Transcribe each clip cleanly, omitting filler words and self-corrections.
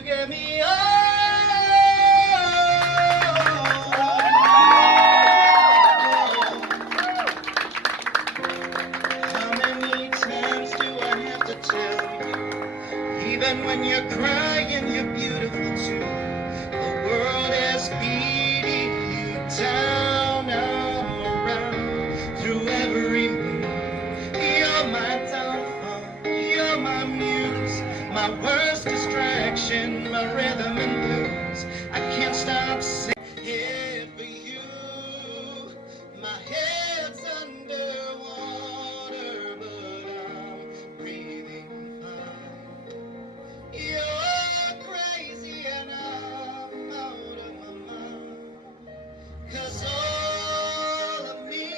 you get me all. How many times do I have to tell you? Even when you're crying, you're beautiful too. The world is beating you down, all around, through every move. You're my downfall, you're my muse, my worst distraction, my rhythm and blues. I can't stop singing it for you. My head's underwater, but I'm breathing fine. You're crazy and I'm out of my mind. 'Cause all of me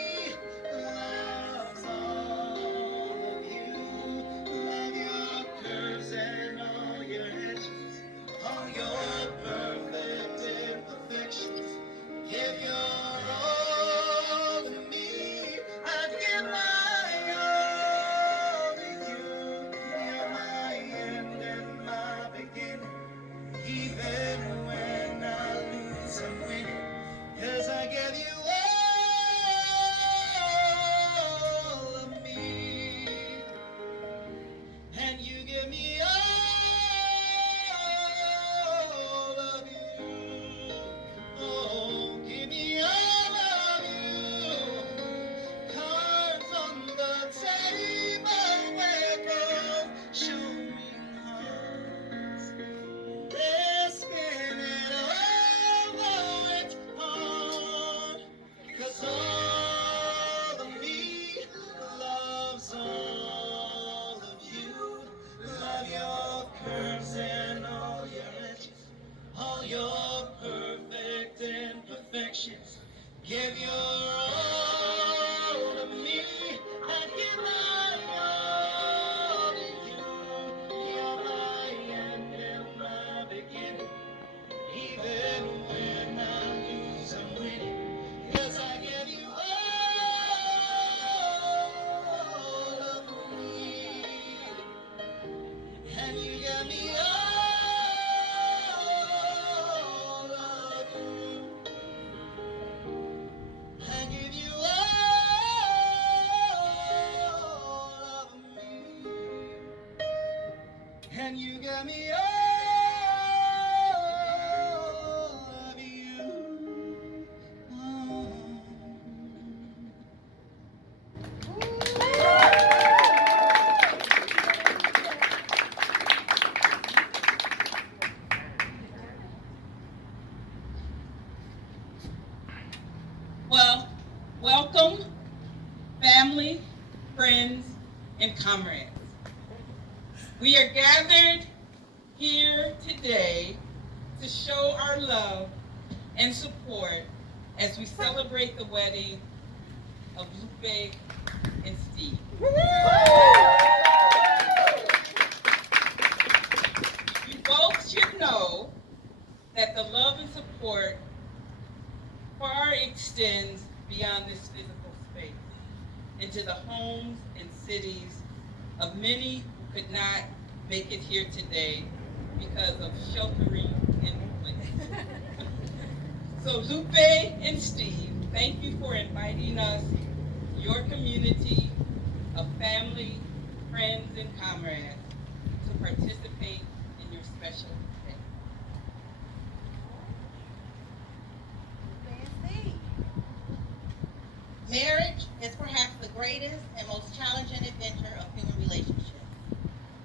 loves all of you. Love your curves and all your edges, all your perfect imperfections. Give your all to me. I give my all to you. You're my end and my beginning. Even when I lose, I'm winning. 'Cause I give you all of me, and you give me all of you. Oh, give me all of you. Cards on the table where both showing hearts. They're spinning over it on. 'Cause all of me loves all of you. Love your curves and all your edges, all your perfect imperfections. Give your all to me, and give my all to you. You're my end and my beginning. Even when I lose, I'm winning. 'Cause I give you all of me, and you give me all of you. I give you all of me, and you got me all of you. Oh. Well, welcome, family, friends, and comrades. We are gathered here today to show our love and support as we celebrate the wedding of Lupe and Steve. You both should know that the love and support far extends beyond this physical space into the homes and cities of many who could not make it here today because of sheltering in place. So Lupe and Steve, thank you for inviting us, your community of family, friends, and comrades, to participate in your special day. Marriage is perhaps the greatest and most challenging adventure of human relationships.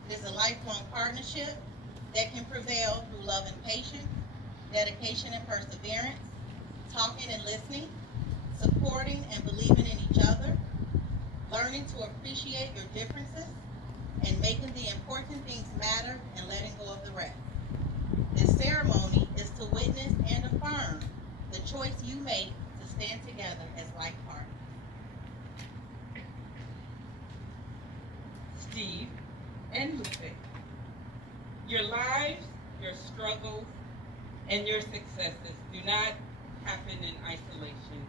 It is a lifelong partnership that can prevail through love and patience, dedication and perseverance, talking and listening, supporting and believing in each other, learning to appreciate your differences, and making the important things matter and letting go of the rest. This ceremony is to witness and affirm the choice you make to stand together as like partners. Steve and Lupe, your lives, your struggles, and your successes do not happen in isolation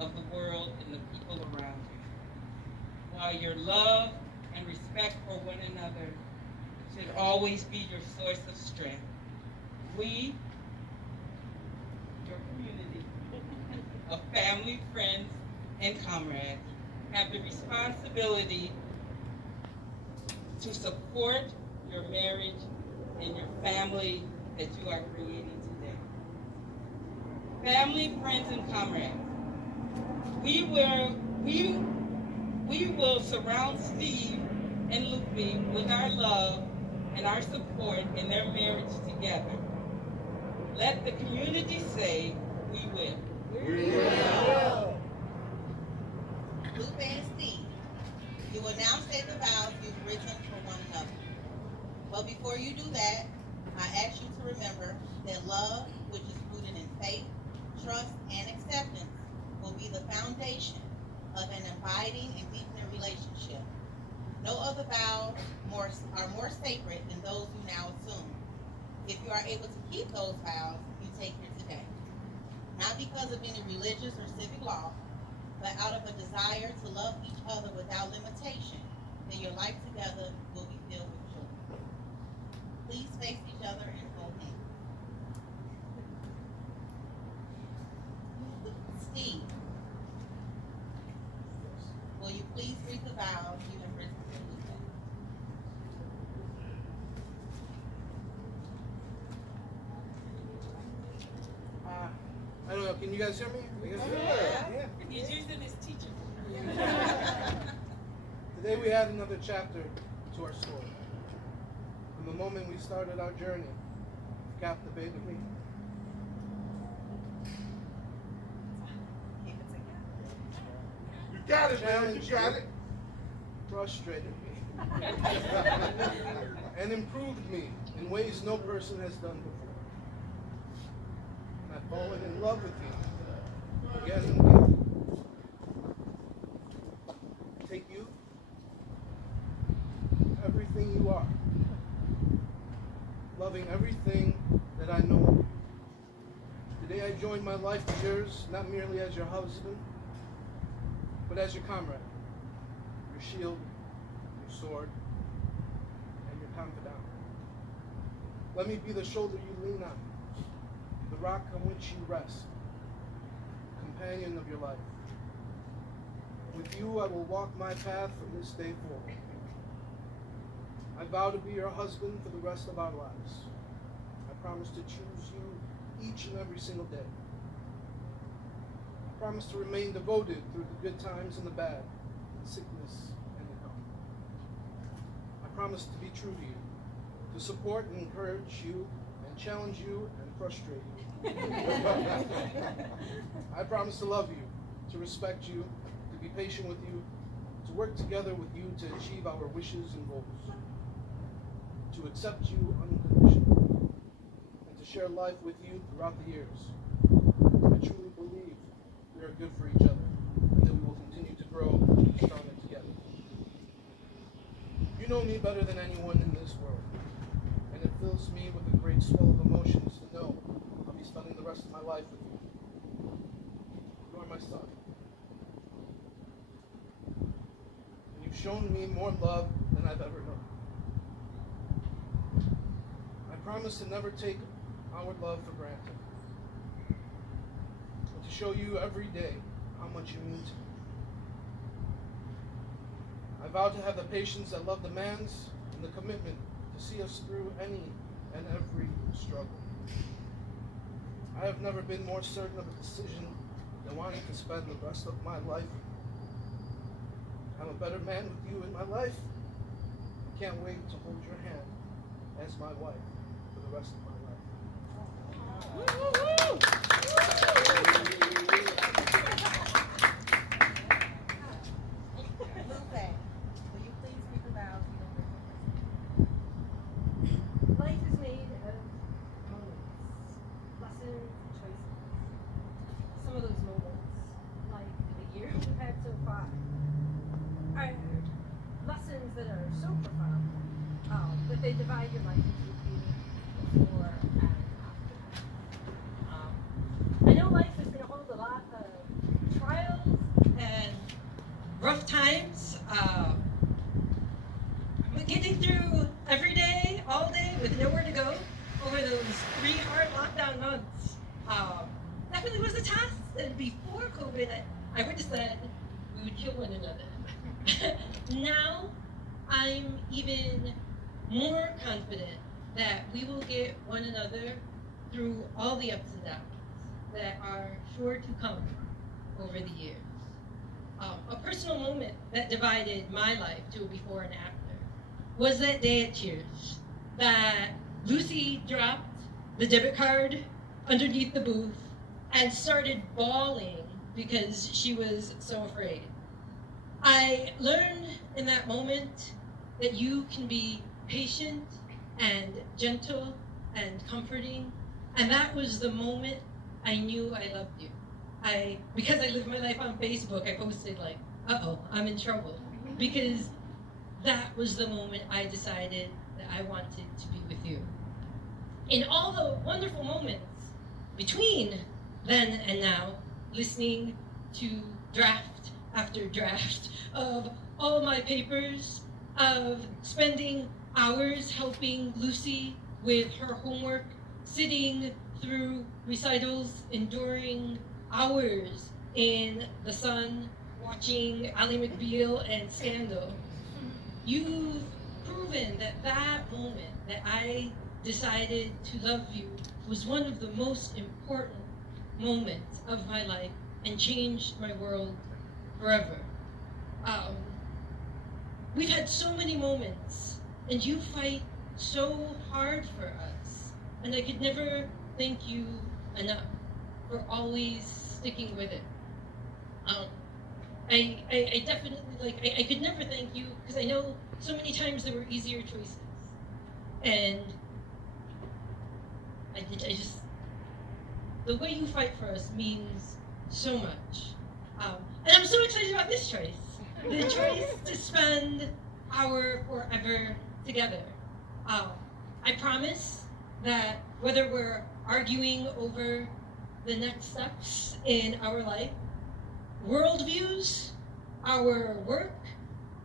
of the world and the people around you. While your love and respect for one another should always be your source of strength, we, your community of family, friends, and comrades, have the responsibility to support your marriage and your family that you are creating today. Family, friends, and comrades, we will surround Steve and Lupe with our love and our support in their marriage together. Let the community say, we will. We will. Lupe and Steve, you will now say the vows you've written for one another. But before you do that, I ask you to remember that love, which is rooted in faith, trust, and acceptance, will be the foundation of an abiding and deepening relationship. No other vows are more sacred than those you now assume. If you are able to keep those vows you take here today, not because of any religious or civic law, but out of a desire to love each other without limitation, then your life together will be filled with joy. Please face each other and hold hands. Steve, will you please read the vows you have written for Lupe? I don't know, can you guys hear me? Yeah. He's using his teacher. Today we add another chapter to our story. From the moment we started our journey, you captivated me. You got it, man. You got it. Frustrated me, and improved me in ways no person has done before. And I've fallen in love with you again and again. Take you, everything you are, loving everything that I know of you. Today I join my life to yours, not merely as your husband, but as your comrade, your shield, your sword, and your confidant. Let me be the shoulder you lean on, the rock on which you rest, companion of your life. With you, I will walk my path from this day forward. I vow to be your husband for the rest of our lives. I promise to choose you each and every single day. I promise to remain devoted through the good times and the bad, the sickness and the health. I promise to be true to you, to support and encourage you, and challenge you and frustrate you. I promise to love you, to respect you, to be patient with you, to work together with you to achieve our wishes and goals, to accept you unconditionally, and to share life with you throughout the years. I truly believe we are good for each other, and that we will continue to grow stronger together. You know me better than anyone in this world, and it fills me with a great swell of emotions to know I'll be spending the rest of my life with you. You are my son. And you've shown me more love than I've ever known. I promise to never take our love for granted, but to show you every day how much you mean to me. I vow to have the patience that love demands and the commitment to see us through any and every struggle. I have never been more certain of a decision than wanting to spend the rest of my life with you. I'm a better man with you in my life. I can't wait to hold your hand as my wife for the rest of my life. Lupe, will you please read the vows you have written? Life is made of moments, lessons, and choices. Some of those moments, like the year we've had so far, are lessons that are so profound that they divide your life into before and after. I know life is going to hold a lot of trials and rough times. But getting through every day, all day, with nowhere to go, over those 3 hard lockdown months. Definitely was a task. And before COVID, I would have said we would kill one another. Now, I'm even more confident that we will get one another through all the ups and downs that are sure to come over the years. A personal moment that divided my life to a before and after was that day at Cheers that Lucy dropped the debit card underneath the booth and started bawling because she was so afraid. I learned in that moment that you can be patient and gentle and comforting, and that was the moment I knew I loved you. Because I live my life on Facebook, I posted like, uh-oh, I'm in trouble. Because that was the moment I decided that I wanted to be with you. In all the wonderful moments between then and now, listening to draft after draft of all my papers, of spending hours helping Lucy with her homework, sitting through recitals, enduring hours in the sun, watching Ally McBeal and Scandal. You've proven that that moment that I decided to love you was one of the most important moments of my life and changed my world forever. We've had so many moments, and you fight so hard for us, and I could never thank you enough for always sticking with it. I definitely, I could never thank you because I know so many times there were easier choices. And the way you fight for us means so much. And I'm so excited about this choice. The choice to spend our forever together. I promise that whether we're arguing over the next steps in our life, worldviews, our work,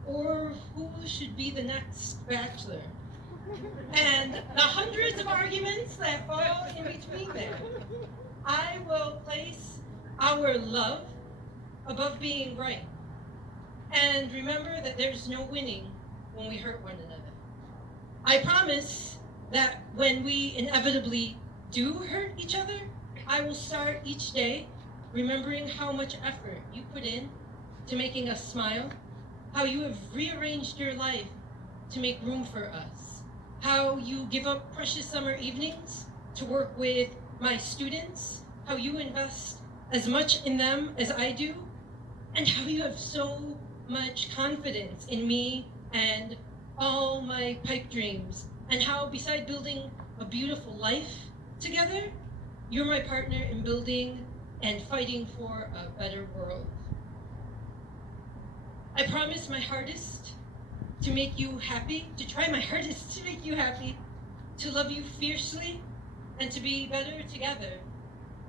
or who should be the next bachelor, and the hundreds of arguments that fall in between there, I will place our love above being right. And remember that there's no winning when we hurt one another. I promise that when we inevitably do hurt each other, I will start each day remembering how much effort you put in to making us smile, how you have rearranged your life to make room for us, how you give up precious summer evenings to work with my students, how you invest as much in them as I do, and how you have so much confidence in me and all my pipe dreams, and how beside building a beautiful life together, you're my partner in building and fighting for a better world. I promise my hardest to make you happy, to try my hardest to make you happy, to love you fiercely, and to be better together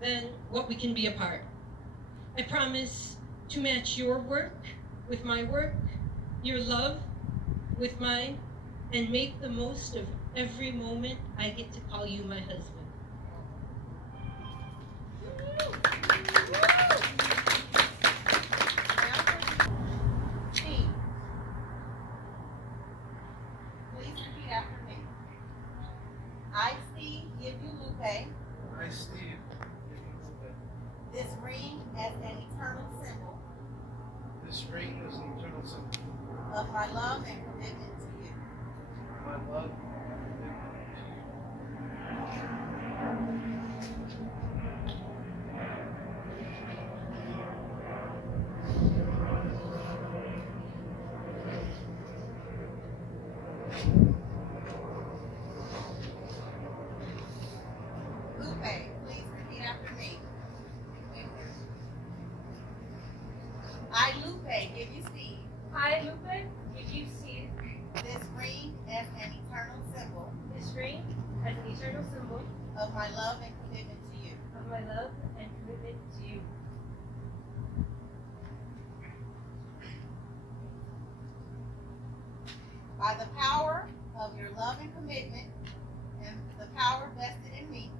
than what we can be apart. I promise to match your work with my work, your love with mine, and make the most of every moment I get to call you my husband. Steve, please repeat after me. I, Steve, give you Lupe I, Steve, give you Lupe, this ring as an eternal symbol this ring is an eternal symbol of my love and commitment to you. of my love and commitment to you. Lupe, please repeat after me. I, Lupe, give you Steve I, Lupe, give you Steve this ring as an eternal symbol this ring as an eternal symbol of my love and commitment to you. of my love and commitment to you. By the power of your love and commitment and the power vested in me,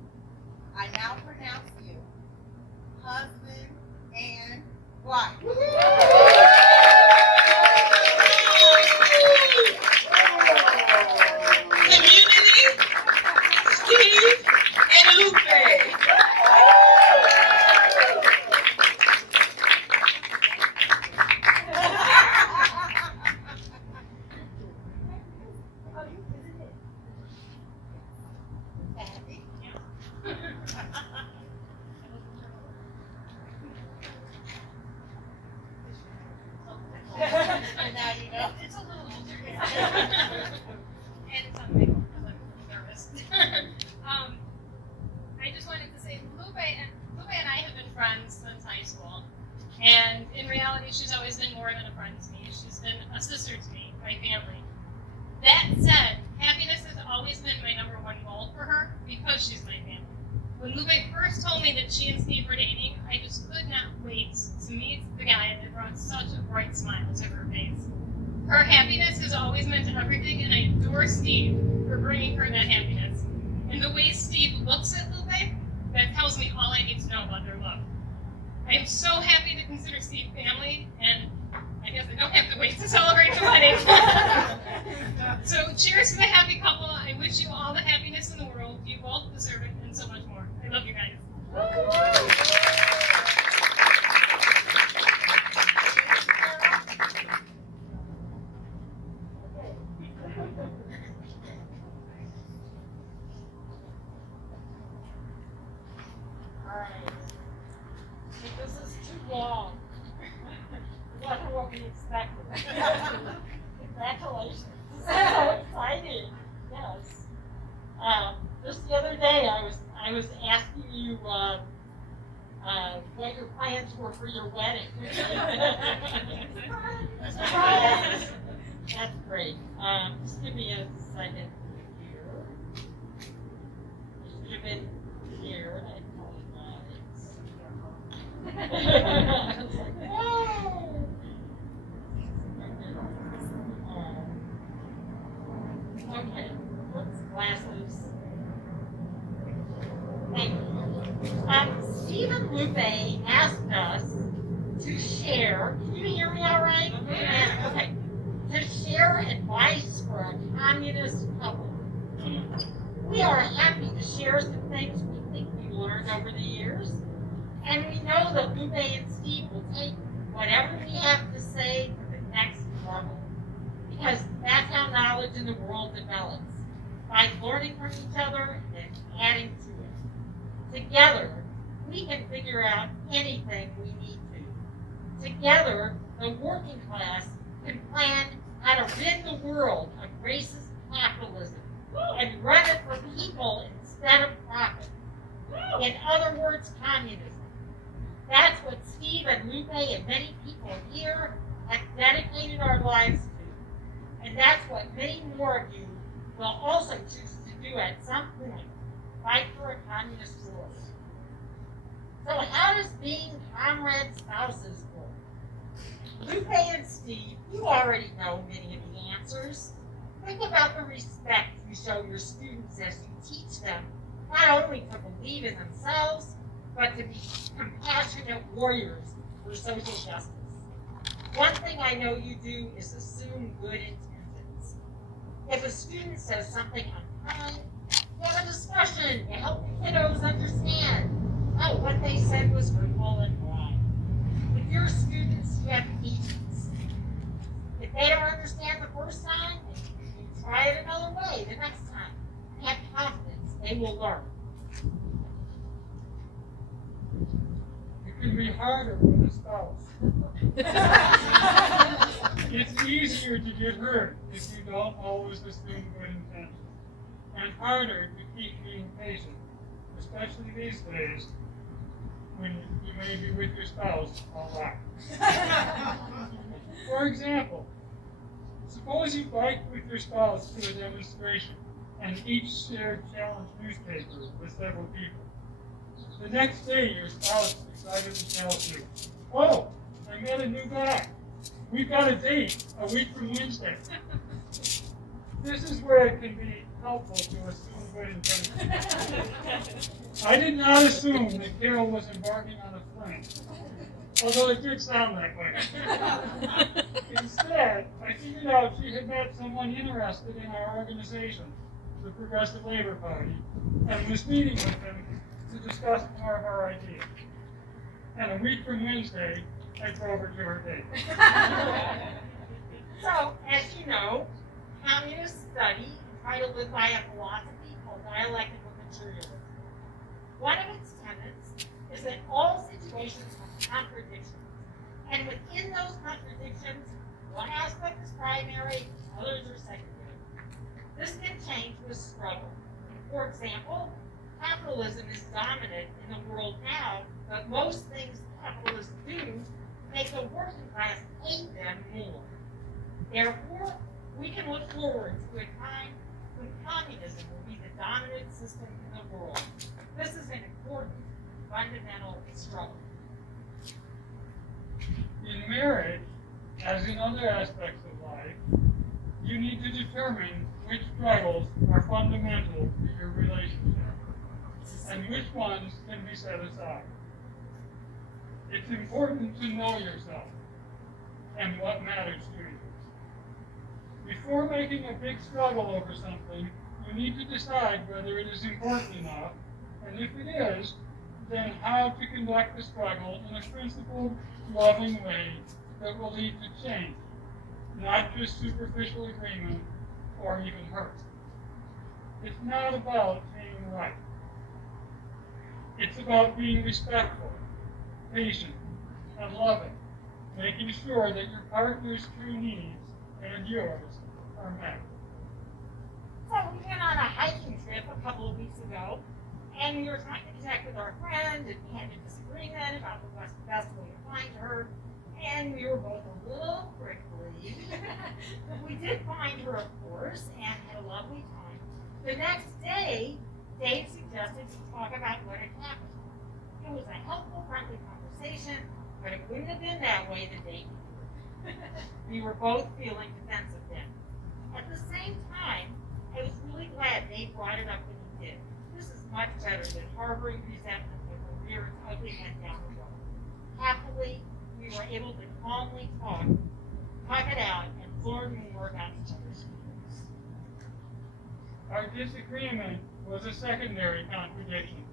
I now pronounce you husband and wife. Community, Steve and Lupe. Happy? And now you know. It's a little older. And it's on my phone because I'm nervous. I just wanted to say Lupe and I have been friends since high school. And in reality, she's always been more than a friend to me. She's been a sister to me, my family. That said, happiness has always been my number one goal for her because she's my family. When Lupe first told me that she and Steve were dating, I just could not wait to meet the guy that brought such a bright smile to her face. Her happiness has always meant everything, and I adore Steve for bringing her that happiness. And the way Steve looks at Lupe, that tells me all I need to know about their love. I am so happy to consider Steve family, and I guess I don't have to wait to celebrate the wedding. So cheers to the happy couple. I wish you all the happiness in the world. You both deserve it, and so much more. I love you guys. Alright. If this is too long, what will be expected? Congratulations. This is so exciting. Yes. Just the other day I was asking you what your plans were for your wedding. Surprise! That's great. Just give me a second here. You should have been here. I apologize. I was like, no! Okay, let's glasses. Thank you. Steve and Lupe asked us to share. Can you hear me all right? Yeah, okay. To share advice for a communist couple. We are happy to share some things we think we learned over the years, and we know that Lupe and Steve will take whatever we have to say to the next level, because that's how knowledge in the world develops, by learning from each other and adding to it. Together, we can figure out anything we need to. Together, the working class can plan how to rid the world of racist capitalism and run it for people instead of profit. In other words, communism. That's what Steve and Lupe and many people here have dedicated our lives to. And that's what many more of you will also choose to do at some point. Fight for a communist world. So how does being comrade spouses work? Lupe and Steve, you already know many of the answers. Think about the respect you show your students as you teach them not only to believe in themselves, but to be compassionate warriors for social justice. One thing I know you do is assume good intentions. If a student says something unkind, you have a discussion to help the kiddos understand what they said was hurtful and why. With your students, you have patience. If they don't understand the first time, you try it another way the next time. Have confidence they will learn. It can be harder with a spouse. It's easier to get hurt if you don't always assume good intentions, and harder to keep being patient, especially these days when you may be with your spouse a lot. For example, suppose you bike with your spouse to a demonstration and each shared challenge newspaper with several people. The next day, your spouse excitedly tells you, "Oh, I met a new guy. We've got a date a week from Wednesday." This is where it can be helpful to assume good intentions. I did not assume that Carol was embarking on a fling, although it did sound that way. Instead, I figured out she had met someone interested in our organization, the Progressive Labor Party, and was meeting with them to discuss more of our ideas. And a week from Wednesday, I drove her to her date. So, as you know, communists study and try to live by a philosophy called dialectical materialism. One of its tenets is that all situations have contradictions, and within those contradictions, one aspect is primary, others are secondary. This can change with struggle. For example, capitalism is dominant in the world now, but most things capitalists do make the working class hate them more. Therefore, we can look forward to a time when communism will be the dominant system in the world. This is an important, fundamental struggle. In marriage, as in other aspects of life, you need to determine which struggles are fundamental to your relationship and which ones can be set aside. It's important to know yourself and what matters to you. Before making a big struggle over something, you need to decide whether it is important enough, and if it is, then how to conduct the struggle in a principled, loving way that will lead to change, not just superficial agreement or even hurt. It's not about being right. It's about being respectful, patient, and loving, making sure that your partner's true needs and yours are met. So we went on a hiking trip a couple of weeks ago, and we were trying to connect with our friend, and we had a disagreement about the best way to find her, and we were both a little prickly. We did find her, of course, and had a lovely time. The next day, Dave suggested we talk about what had happened. It was a helpful, friendly conversation, but it wouldn't have been that way the day before. We were both feeling defensive then. At the same time, I was really glad Dave brought it up when he did. This is much better than harboring resentment when the rear ugly went down the road. Happily, we were able to calmly talk it out, and learn more about each other's feelings. Our disagreement was a secondary contradiction,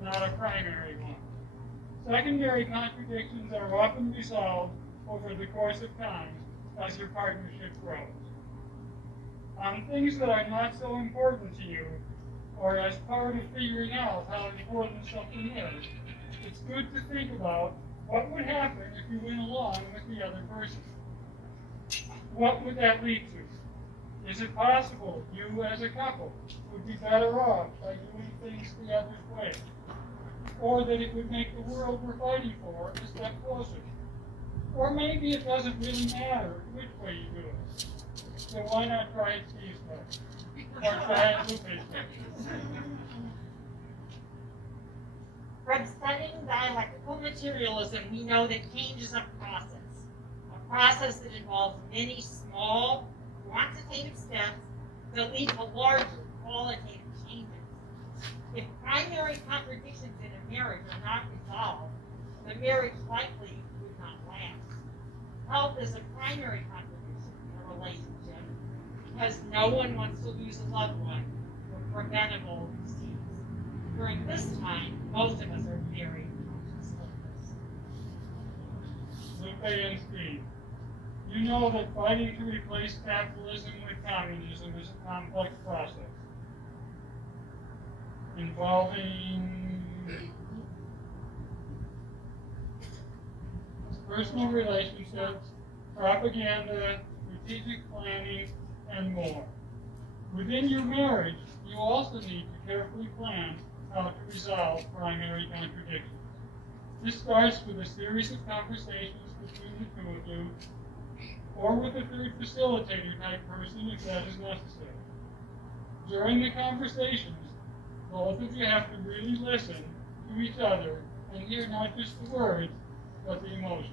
not a primary one. Secondary contradictions are often resolved over the course of time as your partnership grows. On things that are not so important to you, or as part of figuring out how important something is, it's good to think about what would happen if you went along with the other person. What would that lead to? Is it possible you as a couple would be better off by doing things the other's way? Or that it would make the world we're fighting for a step closer? Or maybe it doesn't really matter which way you do it. So why not try it Steve's way? Or try it Lupe's way? From studying dialectical materialism, we know that change is a process that involves many small, quantitative steps that lead to larger, qualitative changes. If primary contradictions in a marriage are not resolved, the marriage likely would not last. Health is a primary contradiction in a relationship because no one wants to lose a loved one or preventable disease. During this time, most of us are very conscious of this. Lupe and Steve, you know that fighting to replace capitalism with communism is a complex process involving personal relationships, propaganda, strategic planning, and more. Within your marriage, you also need to carefully plan how to resolve primary contradictions. This starts with a series of conversations between the two of you, or with a third facilitator type person if that is necessary. During the conversations, both of you have to really listen to each other and hear not just the words, but the emotions.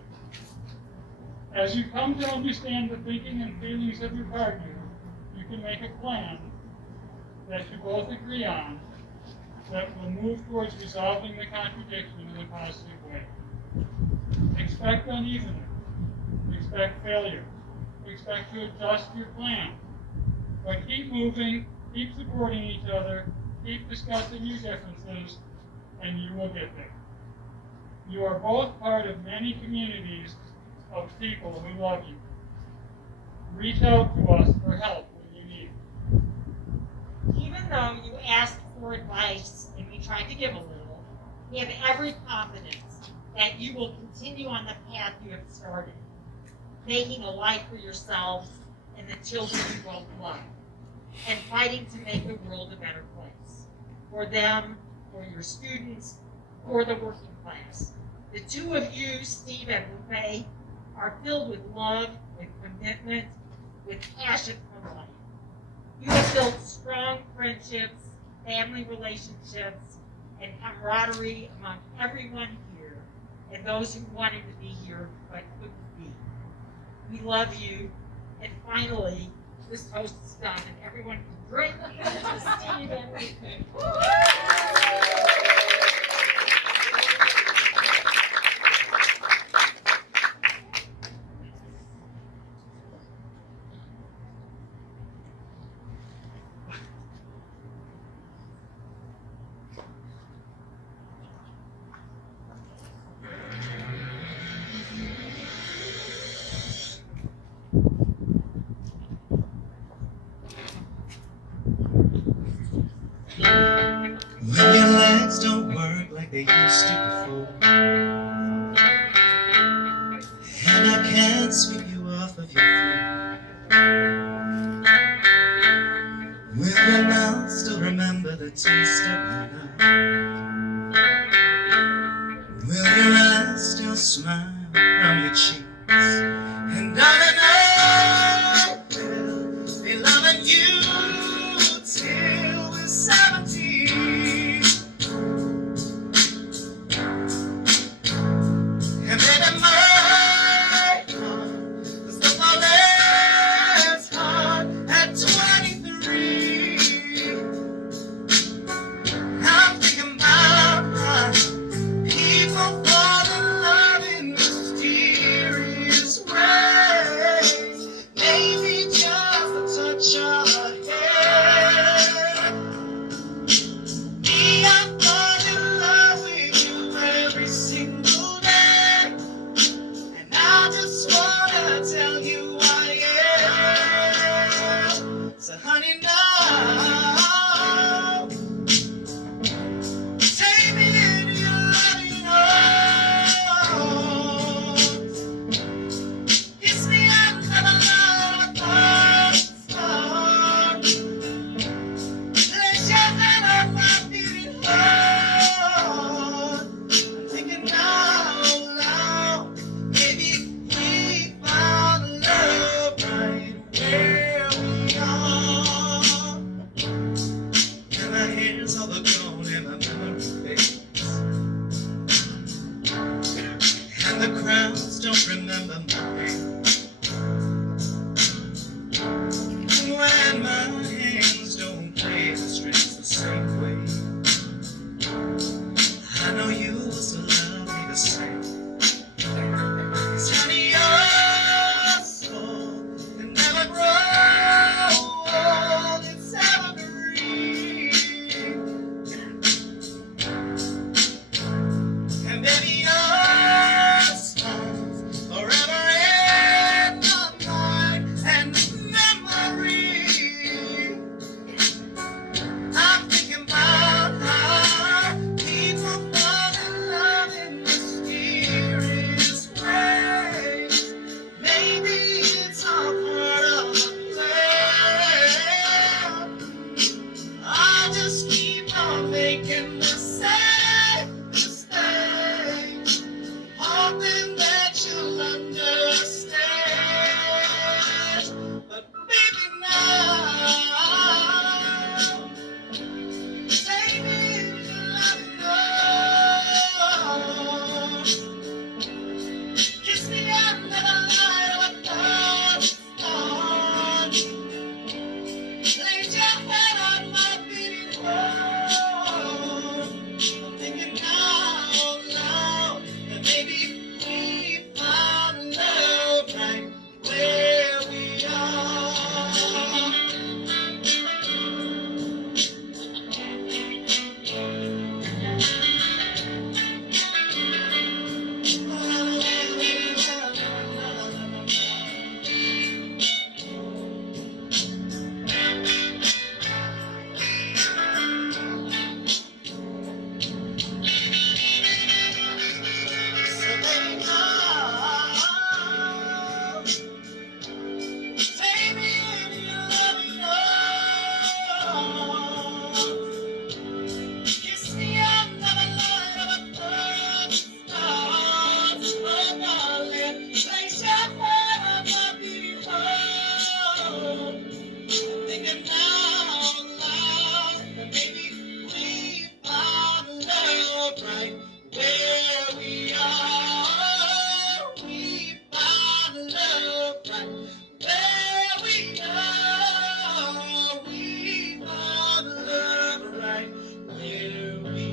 As you come to understand the thinking and feelings of your partner, you can make a plan that you both agree on that will move towards resolving the contradiction in a positive way. Expect unevenness. Expect failure. Expect to adjust your plan. But keep moving, keep supporting each other, keep discussing your differences, and you will get there. You are both part of many communities of people who love you. Reach out to us for help when you need it. Even though you asked for advice and we tried to give a little, we have every confidence that you will continue on the path you have started, making a life for yourselves and the children you both love, and fighting to make the world a better place for them, for your students, for the working class. The two of you, Steve and Lupe, are filled with love, with commitment, with passion for life. You have built strong friendships, family relationships, and camaraderie among everyone here and those who wanted to be here but couldn't be. We love you. And finally, this toast is done and everyone can drink. Steve and Lupe. When your legs don't work like they used to before, and I can't sweep you off of your feet, will your mouth still remember the taste of my love? Will your eyes still smile from your cheeks? And darling, I will be loving you till we're 70. And then my heart was the less heart at 23. I'm thinking about how people fall in love in this love right where we are. We found love right where we are. We found love right where we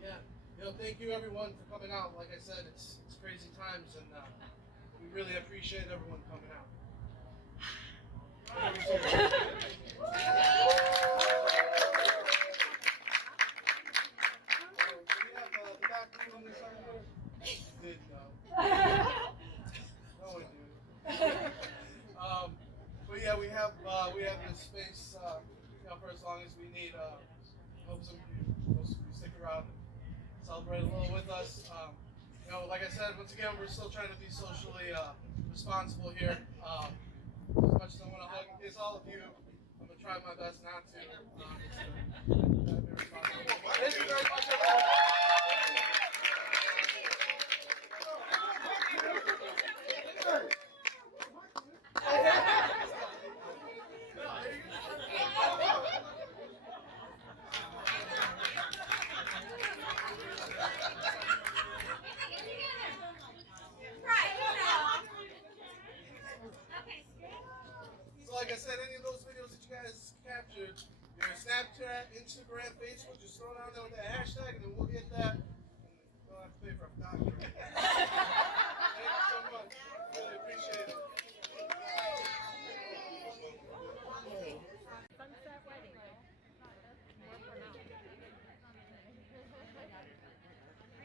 Yeah. Thank you everyone for coming out. Like I said, it's crazy times, and we really appreciate everyone coming out. We have the back room on this side here. Good, no one did. But yeah, we have this space, for as long as we need. Hope some of you stick around and celebrate a little with us. Like I said, once again, we're still trying to be socially responsible here. As much as I want to hug and kiss all of you, I'm gonna try my best not to. Be responsible. Thank you very much, everyone. So like I said, any of those videos that you guys captured, Snapchat, Instagram, Facebook, just throw it on there with that hashtag, and then we'll get that. And we don't have to pay for a doctor. Thank you so much. Really appreciate it. Sunset wedding. I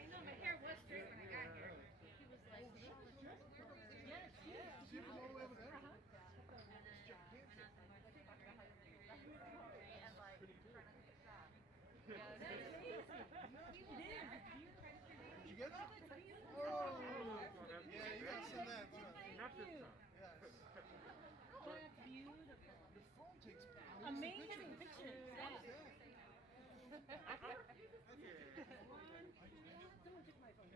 know, my hair was straight when I got here. He was like, yes, yes. See you all the way over there. Did you get it? Oh, yeah, you gotta send that. Yes. Oh, that's beautiful. Your phone takes Amazing pictures. Yeah. Someone took my phone.